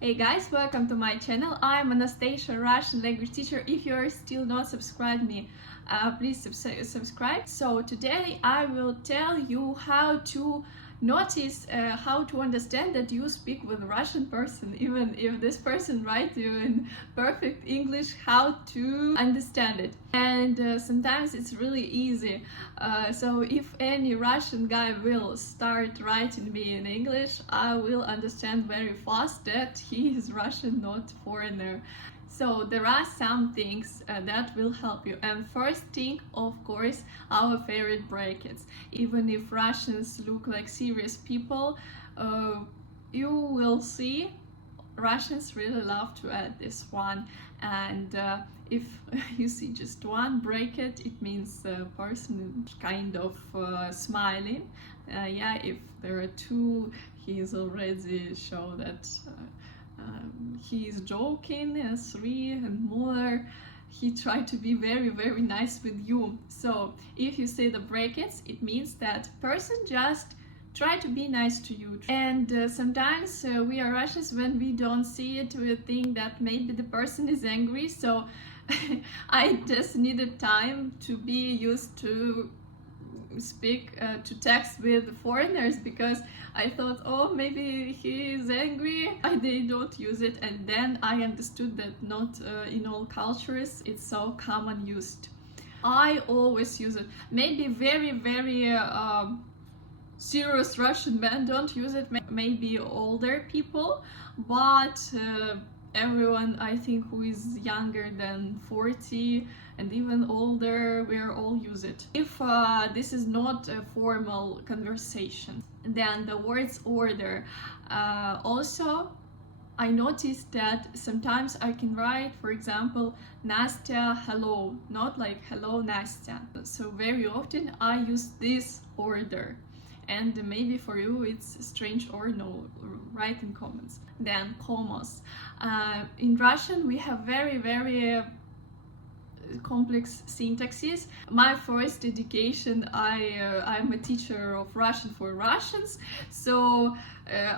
Hey guys, welcome to my channel. I'm Anastasia, Russian language teacher. If you're still not subscribed me, please subscribe. So today I will tell you how to notice, how to understand that you speak with a Russian person, even if this person writes you in perfect English, how to understand it. And sometimes it's really easy. So if any Russian guy will start writing me in English, I will understand very fast that he is Russian, not foreigner. So there are some things that will help you. And first thing, of course, our favorite brackets. Even if Russians look like serious people, you will see Russians really love to add this one. And if you see just one bracket, it means the person is kind of smiling. Yeah, if there are two, he is already show that he is joking. 3 and more, he tried to be very nice with you. So if you say the brackets, it means that person just try to be nice to you. And sometimes we are Russians, when we don't see it, we think that maybe the person is angry. So I just needed time to be used to speak to text with foreigners, because I thought, oh, maybe he is angry, they don't use it. And then I understood that not in all cultures it's so common used. I always use it. Maybe very serious Russian men don't use it, maybe older people, but everyone, I think, who is younger than 40 and even older, we all use it. If this is not a formal conversation, then the words order. Also, I noticed that sometimes I can write, for example, Nastya, hello, not like hello Nastya. So very often I use this order. And maybe for you it's strange or no, write in comments. Then commas. In Russian we have very complex syntaxes. My first education, I'm a teacher of Russian for Russians, so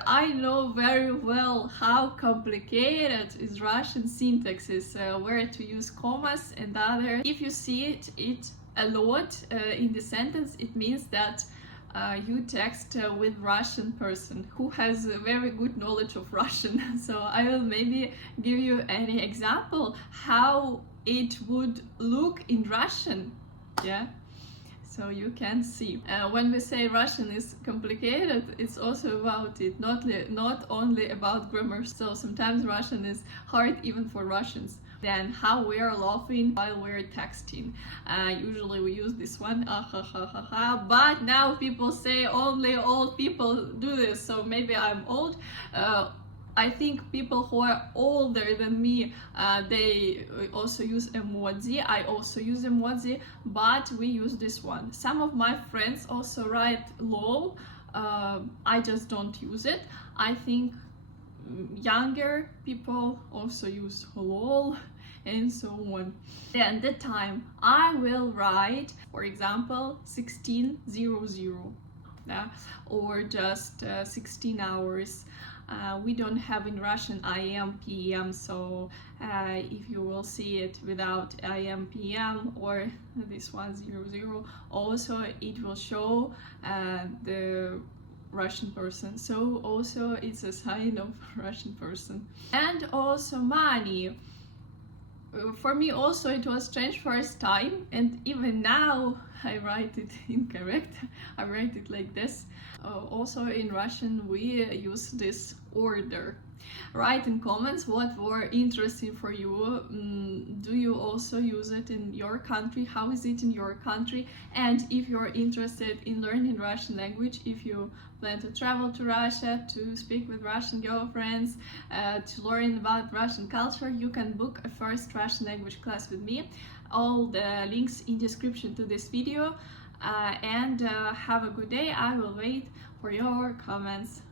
I know very well how complicated is Russian syntaxes, where to use commas and other. If you see it a lot in the sentence, it means that you text with Russian person who has a very good knowledge of Russian. So I will maybe give you any example how it would look in Russian. Yeah, so you can see. When we say Russian is complicated, it's also about it, not only about grammar. So sometimes Russian is hard even for Russians. Then how we are laughing while we're texting. Usually we use this one, but now people say only old people do this, so maybe I'm old. I think people who are older than me, they also use emoji. I also use emoji, but we use this one. Some of my friends also write lol. I just don't use it. I think younger people also use lol and so on. Then the time, I will write, for example, 16:00, yeah, or just 16 hours. We don't have in Russian AM, PM, so if you will see it without AM, PM, or this 1:00, also it will show the Russian person, so also it's a sign of Russian person. And also money. For me also it was strange first time, and even now I write it incorrect. I write it like this. Also in Russian we use this order. Write in comments what were interesting for you. Do you also use it in your country? How is it in your country? And if you're interested in learning Russian language, if you plan to travel to Russia, to speak with Russian girlfriends, to learn about Russian culture, you can book a first Russian language class with me. All the links in description to this video. And have a good day. I will wait for your comments.